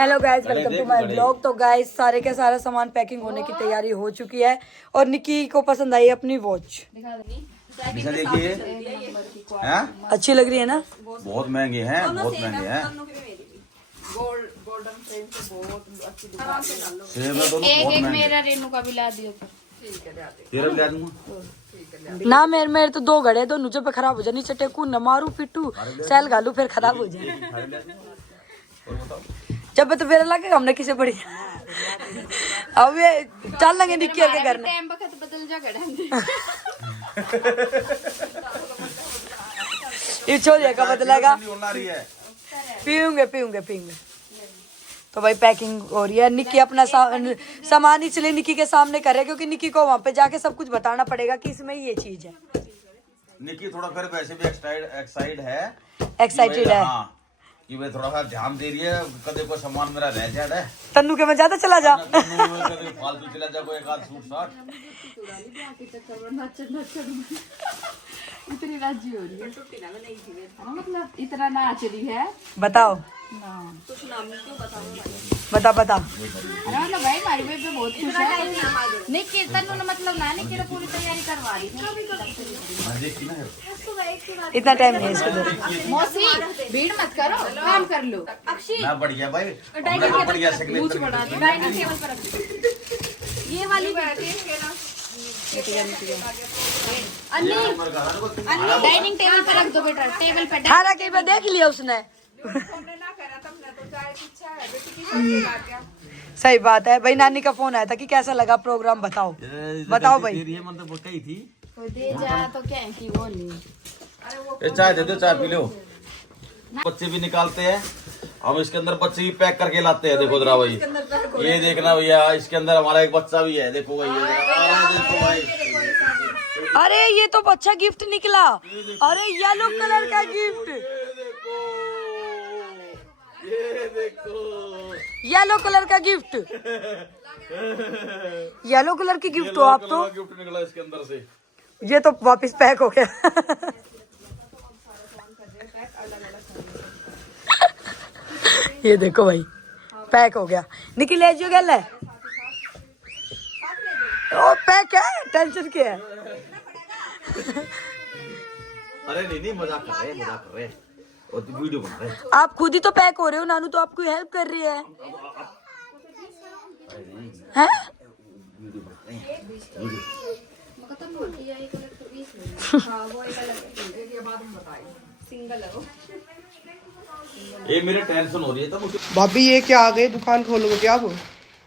Hello guys, welcome to my blog. तो guys सारे के सारा सामान पैकिंग होने की तैयारी हो चुकी है और निकी को पसंद आई अपनी वॉच। देखिए अच्छी लग रही है ना? बहुत महंगे हैं, बहुत महंगे हैं। एक मेरा रेनू का भी ला दियो। तेरा ला दूंगा ना मेरे तो दो घड़े दोनों पे खराब हो जाए, चटे को न मारू पिटू सेल घालू फिर खराब हो जाए। जब तो फिर लगे हमने किसे पड़ी अब ये चल लेंगे निक्की के घर में। टाइम वक्त बदल जा घड़ा ये छोड़िए का बदलेगा। रही है। पीऊंगे। तो भाई पैकिंग हो रही है। निक्की अपना सामान इसलिए निक्की के सामने करे क्योंकि निक्की को वहां पे जाके सब कुछ बताना पड़ेगा कि इसमें ये चीज है। निकी थोड़ा फिर वैसे भी एक्साइटेड है हाँ। कि वे थोड़ा सा ध्यान दे रही है। कदे कोई सामान मेरा रह जाए है तन्नू के में ज्यादा चला जा कदे फालतू चला जा कोई एक आध सूट साट। इतनी राजी हो रही है, मतलब इतना नाच रही है। बताओ बता अरे मतलब भाई हमारी बेबी बहुत खुश है। नहीं कीर्तन ने मतलब ना नहीं कि पूरी तैयारी करवा रही है। इतना टाइम नहीं है इसको दो। मौसी भीड़ मत करो, काम कर लो। ना बढ़िया भाई, हमने बढ़िया सिग्नेचर डाइनिंग टेबल पर रख दो। ये वाली डाइनिंग टेबल पर रख दो बेटा, टेबल पे। खाना कई बार देख लिया उसने। सही बात है भाई। नानी का फोन आया था कि कैसा लगा प्रोग्राम, बताओ भाई। मतलब कही थी दे जा तो क्या है कि वो नहीं। चाय दे दो, चाय पी लो। बच्चे भी निकालते हैं हम, इसके अंदर बच्चे भी पैक करके लाते हैं। देखो जरा भाई, ये देखना भैया, इसके अंदर हमारा एक बच्चा भी है। देखो भाई, देखो भाई। अरे ये तो अच्छा गिफ्ट निकला। अरे येलो कलर का गिफ्ट, ये देखो येलो कलर का गिफ्ट। येलो कलर की गिफ्ट हो आप तो। गिफ्ट निकला इसके अंदर से। ये तो वापस पैक हो गया। ये देखो भाई, पैक हो गया। निकल ले जो गल है, ओ पैक है, टेंशन क्या है। अरे नहीं, मजाक कर रहे हैं और वीडियो बना रहे हैं। आप खुद ही तो पैक हो रहे हो, नानू तो आपकी हेल्प कर रही है। हैं? ये मेरे टेंशन हो रही है। तो भाभी ये क्या आ गए, दुकान खोलोगे क्या आप?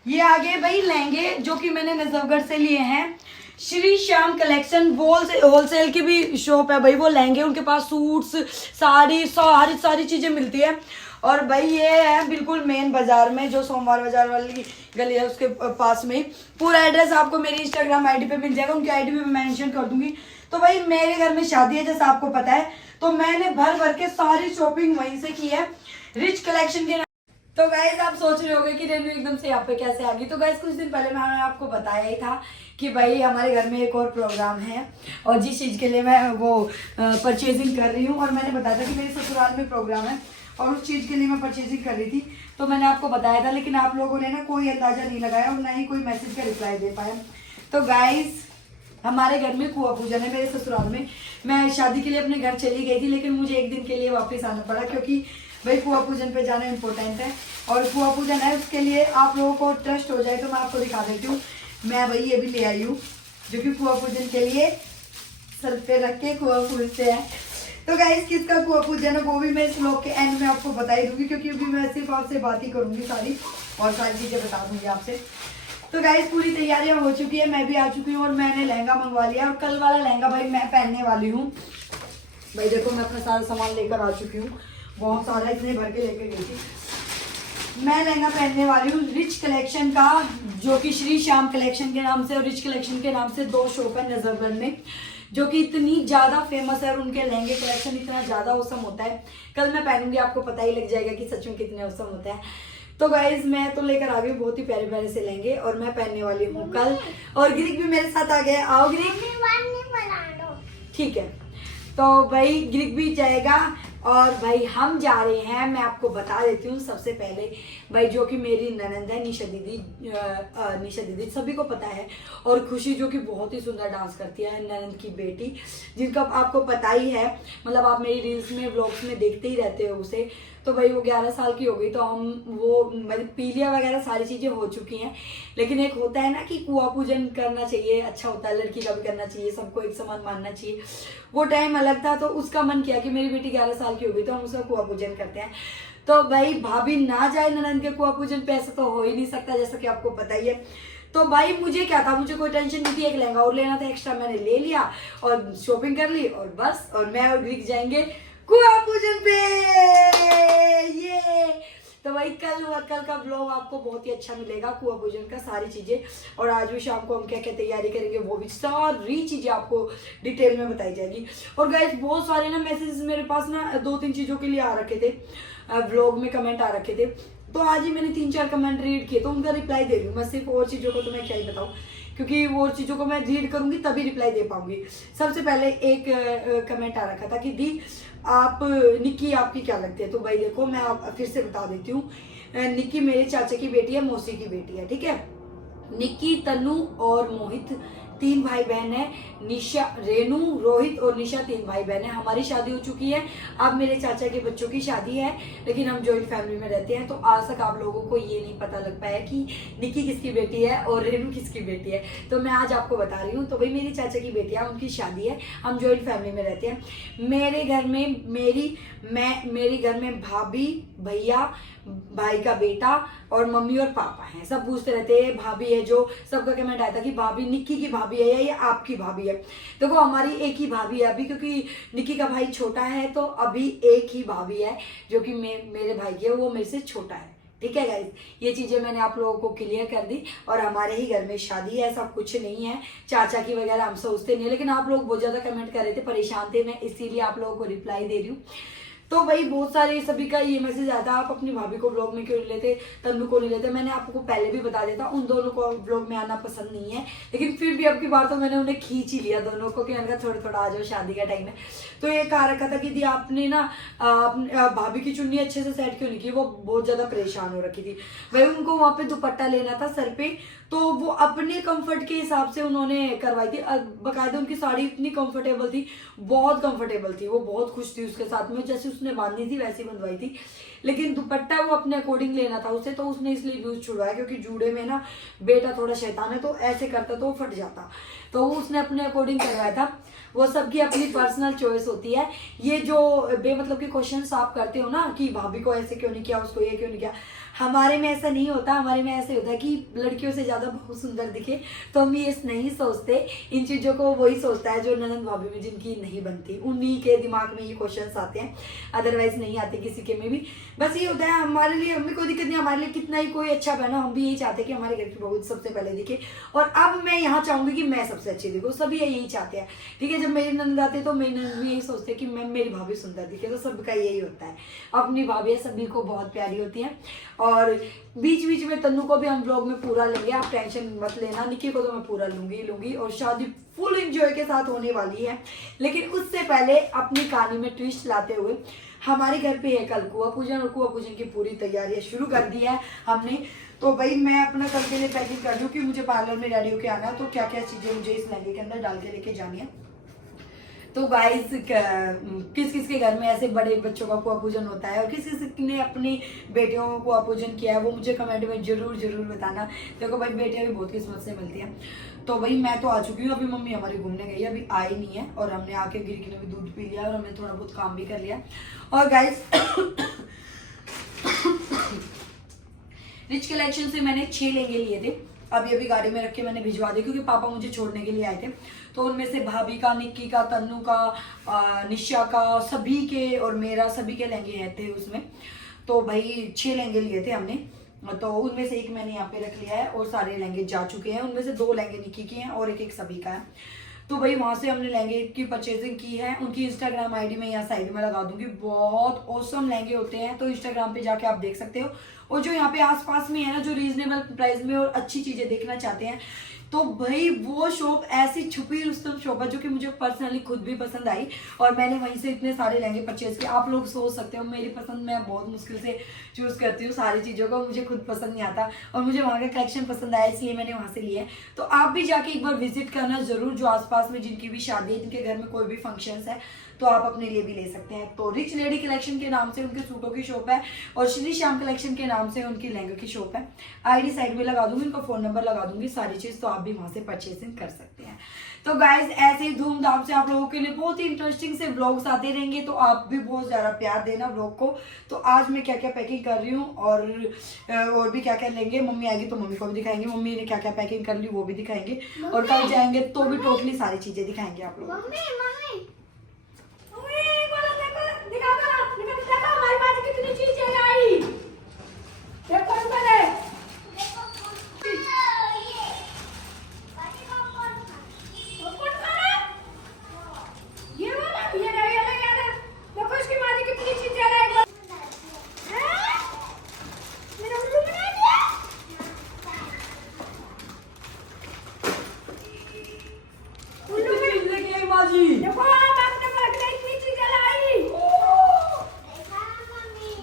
ये आगे भाई लहंगे जो कि मैंने नजफगढ़ से लिए हैं। श्री श्याम कलेक्शन होलसेल की भी शॉप है भाई। वो लहंगे, उनके पास सूट्स, साड़ी, सारी चीजें मिलती है। और भाई ये है बिल्कुल मेन बाजार में, जो सोमवार बाजार वाली गली है उसके पास में ही। पूरा एड्रेस आपको मेरी इंस्टाग्राम आईडी पे मिल जाएगा, उनकी आईडी पे मैं मेंशन कर दूंगी। तो भाई मेरे घर में शादी है जैसा आपको पता है, तो मैंने भर के सारी शॉपिंग वहीं से की है, रिच कलेक्शन के। तो गाइस आप सोच रहे होंगे कि रेनू एकदम से यहाँ पे कैसे आ गई। तो गाइस कुछ दिन पहले मैंने आपको बताया ही था कि भाई हमारे घर में एक और प्रोग्राम है और जिस चीज़ के लिए मैं वो परचेजिंग कर रही हूँ। और मैंने बताया था कि मेरे ससुराल में प्रोग्राम है और उस चीज़ के लिए मैं परचेजिंग कर रही थी। तो मैंने आपको बताया था, लेकिन आप लोगों ने ना कोई अंदाजा नहीं लगाया और ना ही कोई मैसेज का रिप्लाई दे पाया। तो गाइस हमारे घर में कुआं पूजन है मेरे ससुराल में। मैं शादी के लिए अपने घर चली गई थी, लेकिन मुझे एक दिन के लिए वापस आना पड़ा क्योंकि भाई कुआं पूजन पे जाना इम्पोर्टेंट है। और कुआं पूजन है, उसके लिए आप लोगों को ट्रस्ट हो जाए तो मैं आपको दिखा देती हूँ। मैं भाई ये भी ले आई हूँ जो कि कुआं पूजन के लिए सर पे रख के कुआं पूजते हैं। तो गाइस किसका कुआं पूजन है वो भी मैं इस व्लॉग के एंड में आपको बता ही दूंगी, क्योंकि अभी मैं सिर्फ आपसे बात ही करूंगी सारी और सारी चीजें बता दूंगी आपसे। तो गाइस पूरी तैयारियां हो चुकी है, मैं भी आ चुकी हूँ और मैंने लहंगा मंगवा लिया। और कल वाला लहंगा भाई मैं पहनने वाली हूँ। भाई देखो मैं अपना सारा सामान लेकर आ चुकी हूँ, बहुत सारा इतने भर के लेकर गई थी। मैं लहंगा पहनने वाली हूँ रिच कलेक्शन का, जो कि श्री श्याम कलेक्शन के नाम से और रिच कलेक्शन के नाम से दो शॉप है नजफगढ़ में, जो कि इतनी ज़्यादा फेमस है और उनके लहंगे कलेक्शन इतना ज़्यादा औसम होता है। कल मैं पहनूंगी, आपको पता ही लग जाएगा कि सच में कितने औसम होते हैं। तो गाइज मैं तो लेकर आ गई बहुत ही प्यारे प्यारे से लहंगे और मैं पहनने वाली हूँ कल। और ग्रीक भी मेरे साथ आ गया, आओ ग्रीक। ठीक है, तो भाई ग्रीक भी जाएगा और भाई हम जा रहे हैं, मैं आपको बता देती हूँ सबसे पहले भाई, जो कि मेरी ननंद है निशा दीदी सभी को पता है, और खुशी जो कि बहुत ही सुंदर डांस करती है, ननंद की बेटी, जिनका आपको पता ही है, मतलब आप मेरी रील्स में व्लॉग्स में देखते ही रहते हो उसे। तो भाई वो 11 साल की हो गई, तो हम वो मतलब पीलिया वगैरह सारी चीज़ें हो चुकी हैं, लेकिन एक होता है ना कि कुआं पूजन करना चाहिए, अच्छा होता है, लड़की का भी करना चाहिए, सबको एक समान मानना चाहिए। वो टाइम अलग था, तो उसका मन किया कि मेरी बेटी 11 साल की हो गई तो हम उसका कुआं पूजन करते हैं। तो भाई भाभी ना जाए ननंद के कुआं पूजन पे, ऐसा तो हो ही नहीं सकता, जैसा कि आपको पता ही है। तो भाई मुझे क्या था, मुझे कोई टेंशन नहीं थी, एक लहंगा और लेना था एक्स्ट्रा, मैंने ले लिया और शॉपिंग कर ली, और बस, और मैं और ग्रीक जाएंगे कुआं पूजन पे। ये तो भाई कल का ब्लॉग आपको बहुत ही अच्छा मिलेगा, कुआं पूजन का सारी चीजें, और आज भी शाम को हम क्या क्या तैयारी करेंगे वो भी सारी चीजें आपको डिटेल में बताई जाएगी। और गाइस बहुत सारे ना मैसेजेस मेरे पास ना 2-3 चीजों के लिए आ रखे थे, ब्लॉग में कमेंट आ रखे थे, तो आज ही मैंने 3-4 कमेंट रीड किए, तो उनका रिप्लाई दे रही हूँ मैं। सिर्फ और चीजों को तो मैं क्या ही बताऊँ, क्योंकि वो चीज़ों को मैं रीड करूंगी तभी रिप्लाई दे पाऊंगी। सबसे पहले एक कमेंट आ रखा था कि दी आप निक्की आपकी क्या लगती है, तो भाई देखो मैं आप फिर से बता देती हूँ, निक्की मेरे चाचा की बेटी है, मौसी की बेटी है, ठीक है। निक्की, तनु और मोहित 3 भाई बहन है, निशा, रेनू, रोहित और निशा 3 भाई बहन है। हमारी शादी हो चुकी है, अब मेरे चाचा के बच्चों की शादी है, लेकिन हम जॉइंट फैमिली में रहते हैं, तो आज तक आप लोगों को ये नहीं पता लग पाया कि निक्की किसकी बेटी है और रेनू किसकी बेटी है, तो मैं आज आपको बता रही हूँ। तो भाई मेरी चाचा की बेटी है, उनकी शादी है, हम जॉइंट फैमिली में रहते हैं। मेरे घर में मेरे घर में भाभी, भैया, भाई का बेटा और मम्मी और पापा हैं। सब पूछते रहते हैं भाभी है, जो सबका कमेंट आया था कि भाभी निक्की की भाभी है या ये आपकी भाभी है। देखो हमारी एक ही भाभी है अभी, क्योंकि निक्की का भाई छोटा है, तो अभी एक ही भाभी है जो कि मेरे भाई की है, वो मेरे से छोटा है, ठीक है गाइस। ये चीजें मैंने आप लोगों को क्लियर कर दी, और हमारे ही घर में शादी है, ऐसा कुछ नहीं है चाचा की वगैरह हम सोचते नहीं है, लेकिन आप लोग बहुत ज्यादा कमेंट कर रहे थे, परेशान थे, मैं इसीलिए आप लोगों को रिप्लाई दे रही हूँ। तो भाई बहुत सारे सभी का ये मैसेज आता है, आप अपनी भाभी को ब्लॉग में क्यों नहीं लेते, तन्नू को नहीं लेते। मैंने आपको पहले भी बता दिया था, उन दोनों को ब्लॉग में आना पसंद नहीं है, लेकिन फिर भी अब की बार तो मैंने उन्हें खींच ही लिया दोनों को, कि मैंने कहा थोड़ा थोड़ा आ जाओ, शादी का टाइम है। तो ये कहा रखा था कि दी आपने ना भाभी की चुन्नी अच्छे से सेट क्यों नहीं की, वो बहुत ज्यादा परेशान हो रखी थी। भाई उनको वहां पे दुपट्टा लेना था सर पे, तो वो अपने कंफर्ट के हिसाब से उन्होंने करवाई थी, बकायदा उनकी साड़ी इतनी कंफर्टेबल थी, बहुत कंफर्टेबल थी, वो बहुत खुश थी उसके साथ में, जैसे उसने बांधी थी वैसी बनवाई थी। लेकिन दुपट्टा वो अपने अकॉर्डिंग लेना था उसे, तो उसने इसलिए यूज छुड़वाया, क्योंकि जूड़े में ना बेटा थोड़ा शैतान है, तो ऐसे करता तो वो फट जाता, तो वो उसने अपने अकॉर्डिंग करवाया था। वो सबकी अपनी पर्सनल चॉइस होती है। ये जो बेमतलब के क्वेश्चंस आप करते हो ना कि भाभी को ऐसे क्यों नहीं किया, उसको ये क्यों नहीं किया, हमारे में ऐसा नहीं होता। हमारे में ऐसे होता है कि लड़कियों से ज्यादा बहुत सुंदर दिखे, तो हम ये नहीं सोचते इन चीजों को, वही सोचता है जो ननद भाभी में जिनकी नहीं बनती, उन्हीं के दिमाग में ये क्वेश्चंस आते हैं, अदरवाइज नहीं आते किसी के में भी। बस ये होता है, हमारे लिए हमें कोई दिक्कत नहीं, हमारे लिए कितना ही कोई अच्छा बना, हम भी यही चाहते हैं कि हमारे घर की बहू सबसे पहले दिखे, और अब मैं यहाँ चाहूंगी कि मैं सबसे अच्छी दिखूँ, सभी यही चाहते हैं, ठीक है। जब मेरी नंद आते तो मेरी नंद भी यही सोचते हैं कि मैं मेरी भाभी सुंदर दिखे, तो सबका यही होता है। अपनी भाभी सभी को बहुत प्यारी होती हैं, और बीच बीच में तन्नू को भी हम ब्लॉग में पूरा लेंगे, आप टेंशन मत लेना। निक्की को तो मैं पूरा लूंगी, और शादी फुल एंजॉय के साथ होने वाली है। लेकिन उससे पहले अपनी कहानी में ट्विस्ट लाते हुए, हमारे घर पे है कल कुआं पूजन, और कुआं पूजन की पूरी तैयारियां शुरू कर दी है हमने। तो भाई मैं अपना कल के लिए पैकिंग कर रही हूँ कि मुझे पार्लर में रेडी होके आना है, तो क्या क्या चीजें मुझे इस लहंगे के अंदर डाल के लेके जानी है। तो गाइस किस किस के घर में ऐसे बड़े बच्चों का कुआं पूजन होता है, और किस किस ने अपनी बेटियों को कुआं पूजन किया है, वो मुझे कमेंट में जरूर बताना। देखो भाई बेटियां भी बहुत किस्मत से मिलती हैं। तो भाई मैं तो आ चुकी हूँ, अभी मम्मी हमारी घूमने गई है, अभी आई नहीं है, और हमने आके गिरकी ने भी दूध पी लिया, और हमने थोड़ा बहुत काम भी कर लिया। और गाइस रिच कलेक्शन से मैंने 6 लहंगे लिए थे, अभी गाड़ी में रख के मैंने भिजवा दिए, क्योंकि पापा मुझे छोड़ने के लिए आए थे। तो उनमें से भाभी का, निक्की का, तन्नू का, निशा का, सभी के और मेरा सभी के लहंगे थे उसमें। तो भाई 6 लहंगे लिए थे हमने, तो उनमें से एक मैंने यहाँ पे रख लिया है, और सारे लहंगे जा चुके हैं। उनमें से 2 लहंगे निक्की के हैं और एक सभी का है। तो भाई वहां से हमने लहंगे की परचेजिंग की है। उनकी इंस्टाग्राम आईडी में यहाँ साइड में लगा दूंगी, बहुत ऑसम लहंगे होते हैं, तो इंस्टाग्राम पे जाके आप देख सकते हो। और जो यहाँ पे आसपास में है ना, जो रीजनेबल प्राइस में और अच्छी चीजें देखना चाहते हैं, तो भाई वो शॉप ऐसी छुपी रुस्तम शॉप है जो कि मुझे पर्सनली खुद भी पसंद आई और मैंने वहीं से इतने सारे लहंगे परचेज किए। आप लोग सोच सकते हो मेरी पसंद मैं बहुत मुश्किल से चूज करती हूँ सारी चीज़ों को, मुझे खुद पसंद नहीं आता और मुझे वहाँ का कलेक्शन पसंद आया इसलिए मैंने वहाँ से लिए। तो आप भी जाके एक बार विजिट करना जरूर, जो आसपास में जिनकी भी शादी है, जिनके घर में कोई भी फंक्शंस है तो आप अपने लिए भी ले सकते हैं। तो रिच लेडी कलेक्शन के नाम से उनके सूटों की शॉप है और श्री श्याम कलेक्शन के नाम से उनकी लहंगों की शॉप है। आईडी साइड में लगा दूंगी, उनका फोन नंबर लगा दूंगी, सारी चीज, तो आप भी वहां से परचेसिंग कर सकते हैं। तो गाइज ऐसे ही धूमधाम से आप लोगों के लिए बहुत ही इंटरेस्टिंग से व्लॉग्स आते रहेंगे, तो आप भी बहुत ज्यादा प्यार देना व्लॉग को। तो आज मैं क्या क्या पैकिंग कर रही हूँ और भी क्या क्या लेंगे, मम्मी आएगी तो मम्मी को भी दिखाएंगे, मम्मी ने क्या क्या पैकिंग कर ली वो भी दिखाएंगे, और कल जाएंगे तो भी टोटली सारी चीजें दिखाएंगे आप लोग। हमारी बात कितनी चीजें आई देखो पहले ये वाला ये देखो इसकी माँ जी कितनी चीजें लाई मेरा उल्लू बना दिया। उल्लू की बाजी देखो आप अपने घर में इतनी चीजें लाई।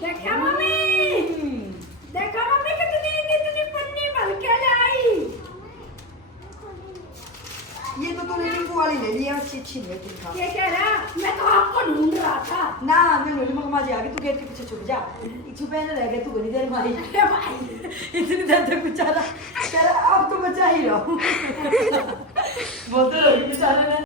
देखा मम्मी कितनी कितनी पन्नी भर के लाई। ये तो तूने नींबू वाली ले ली है, अच्छी लेकिन ये कह रहा मैं तो आपको ढूंढ रहा था। ना मैं लोली मम्मा जी आ गई, तू गेट के पीछे छुप जा, छुपे ना रह गए तू बड़ी देर मारी इतनी देर तक बेचारा कह रहा अब तो बचा ही रहा हूँ बहुत बेचारे